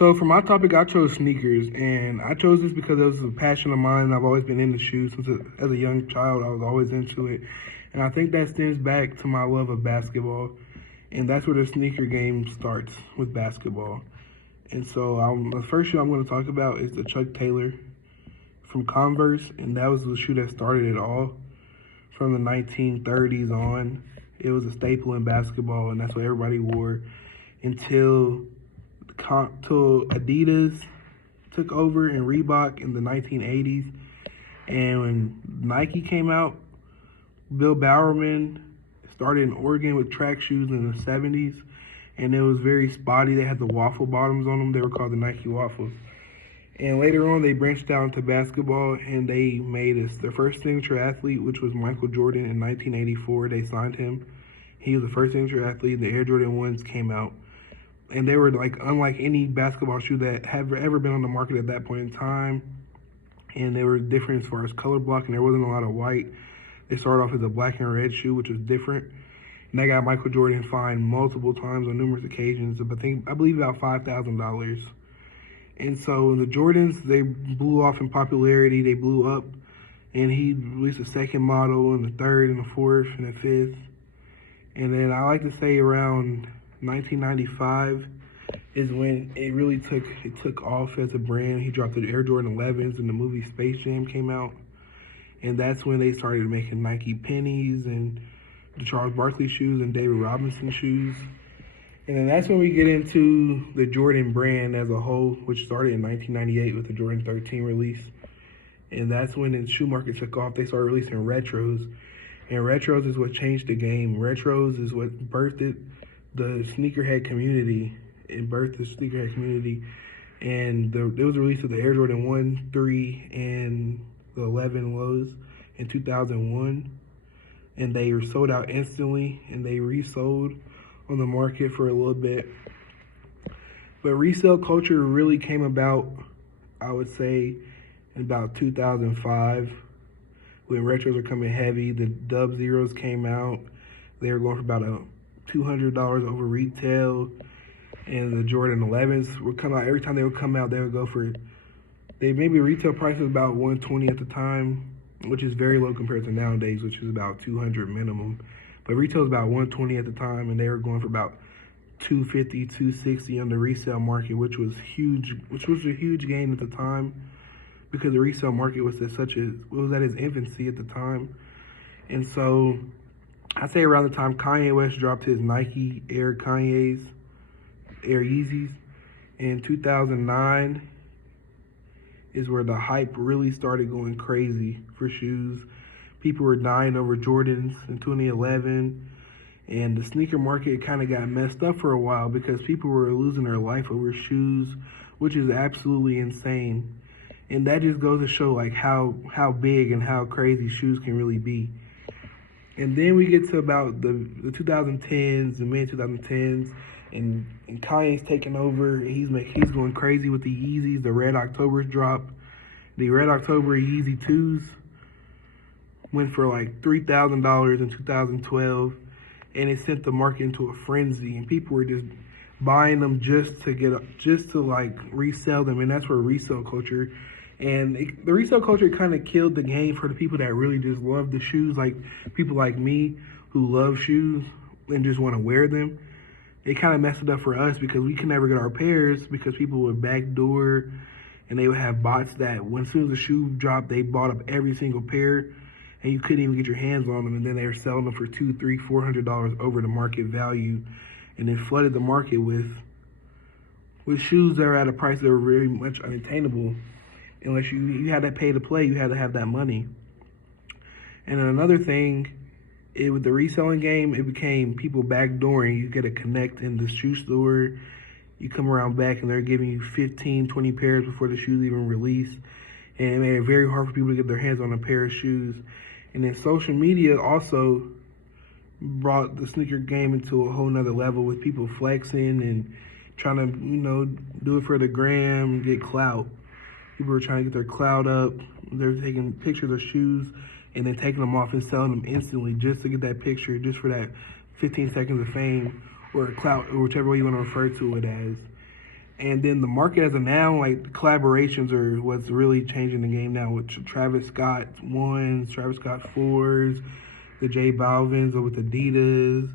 So for my topic, I chose sneakers, and I chose this because it was a passion of mine. I've always been into shoes as a young child. I was always into it, and I think that stems back to my love of basketball, and that's where the sneaker game starts with basketball. And so the first shoe I'm going to talk about is the Chuck Taylor from Converse, and that was the shoe that started it all from the 1930s on. It was a staple in basketball, and that's what everybody wore until till Adidas took over and Reebok in the 1980s. And when Nike came out, Bill Bowerman started in Oregon with track shoes in the 70s, and it was very spotty. They had the waffle bottoms on them. They were called the Nike Waffles. And later on, they branched out into basketball, and they made their first signature athlete, which was Michael Jordan in 1984. They signed him. He was the first signature athlete, and the Air Jordan 1s came out. And they were like unlike any basketball shoe that have ever been on the market at that point in time. And they were different as far as color blocking. There wasn't a lot of white. They started off as a black and red shoe, which was different. And they got Michael Jordan fined multiple times on numerous occasions. I believe about $5,000. And so the Jordans, they blew off in popularity. They blew up. And he released a second model, and the third, and the fourth, and the fifth. And then I like to say around 1995 is when it really took off as a brand. He dropped the Air Jordan 11s, and the movie Space Jam came out, and that's when they started making Nike pennies and the Charles Barkley shoes and David Robinson shoes. And then that's when we get into the Jordan brand as a whole, which started in 1998 with the Jordan 13 release. And that's when the shoe market took off. They started releasing retros, and retros is what changed the game. Retros is what birthed the sneakerhead community. It birthed the sneakerhead community. And it was a release of the Air Jordan 1, 3, and the 11 lows in 2001. And they were sold out instantly, and they resold on the market for a little bit. But resale culture really came about, I would say, in about 2005 when retros were coming heavy. The Dub Zeros came out. They were going for about $200 over retail, and the Jordan 11s would come out. Every time they would come out, they would go for, maybe retail price was about $120 at the time, which is very low compared to nowadays, which is about $200 minimum. But retail was about $120 at the time, and they were going for about $250, $260 on the resale market, which was huge, which was a huge gain at the time because the resale market was at its infancy at the time. And so I'd say around the time Kanye West dropped his Nike Air Yeezys in 2009 is where the hype really started going crazy for shoes. People were dying over Jordans in 2011, and the sneaker market kind of got messed up for a while because people were losing their life over shoes, which is absolutely insane. And that just goes to show like how big and how crazy shoes can really be. And then we get to about the 2010s, the mid 2010s, and Kanye's taking over. He's going crazy with the Yeezys. The Red Octobers drop. The Red October Yeezy 2s went for like $3,000 in 2012, and it sent the market into a frenzy. And people were just buying them just to like resell them, and that's where resale culture. And the resale culture kind of killed the game for the people that really just love the shoes, like people like me who love shoes and just want to wear them. It kind of messed it up for us because we could never get our pairs because people would backdoor, and they would have bots that as soon as the shoe dropped, they bought up every single pair, and you couldn't even get your hands on them, and then they were selling them for $200, $300, $400 over the market value, and then flooded the market with shoes that were at a price that were very much unattainable. Unless you had to pay to play, you had to have that money. And another thing, with the reselling game, it became people backdooring. You get a connect in the shoe store. You come around back, and they're giving you 15, 20 pairs before the shoes even release. And it made it very hard for people to get their hands on a pair of shoes. And then social media also brought the sneaker game into a whole nother level with people flexing and trying to, do it for the gram, get clout. People were trying to get their clout up. They're taking pictures of shoes and then taking them off and selling them instantly just to get that picture, just for that 15 seconds of fame or clout, or whichever way you want to refer to it as. And then the market as of now, like the collaborations are what's really changing the game now with Travis Scott ones, Travis Scott fours, the J Balvin's with Adidas,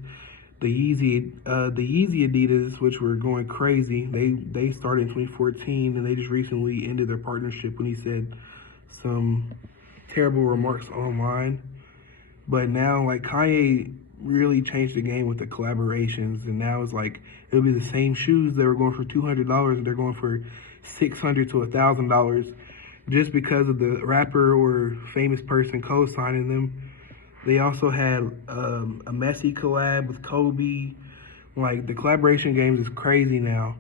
the Yeezy Adidas, which were going crazy. They started in 2014 and they just recently ended their partnership when he said some terrible remarks online. But now, like Kanye really changed the game with the collaborations, and now it's like it'll be the same shoes that were going for $200, and they're going for $600 to $1,000, just because of the rapper or famous person co-signing them. They also had a Messi collab with Kobe. Like the collaboration games is crazy now.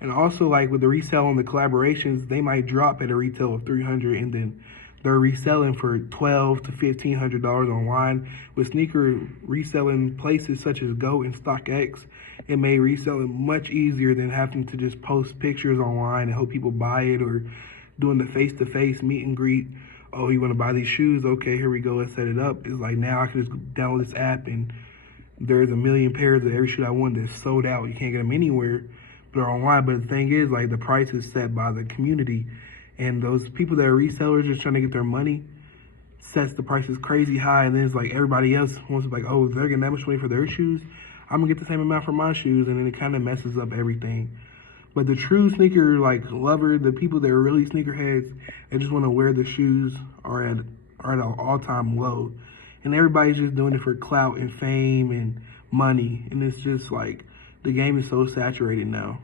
And also, like with the resale on the collaborations, they might drop at a retail of $300, and then they're reselling for $1,200 to $1,500 online. With sneaker reselling places such as GOAT and StockX, it made reselling much easier than having to just post pictures online and hope people buy it, or doing the face-to-face meet and greet. Oh, you want to buy these shoes? Okay, here we go. Let's set it up. It's like now I can just download this app and there's a million pairs of every shoe I want that's sold out. You can't get them anywhere, but they're online. But the thing is, like the price is set by the community, and those people that are resellers just trying to get their money sets the prices crazy high, and then it's like everybody else wants to be like, oh, if they're getting that much money for their shoes, I'm gonna get the same amount for my shoes, and then it kind of messes up everything. But the true sneaker like lover, the people that are really sneakerheads and just want to wear the shoes are at an all-time low, and everybody's just doing it for clout and fame and money, and it's just like the game is so saturated now.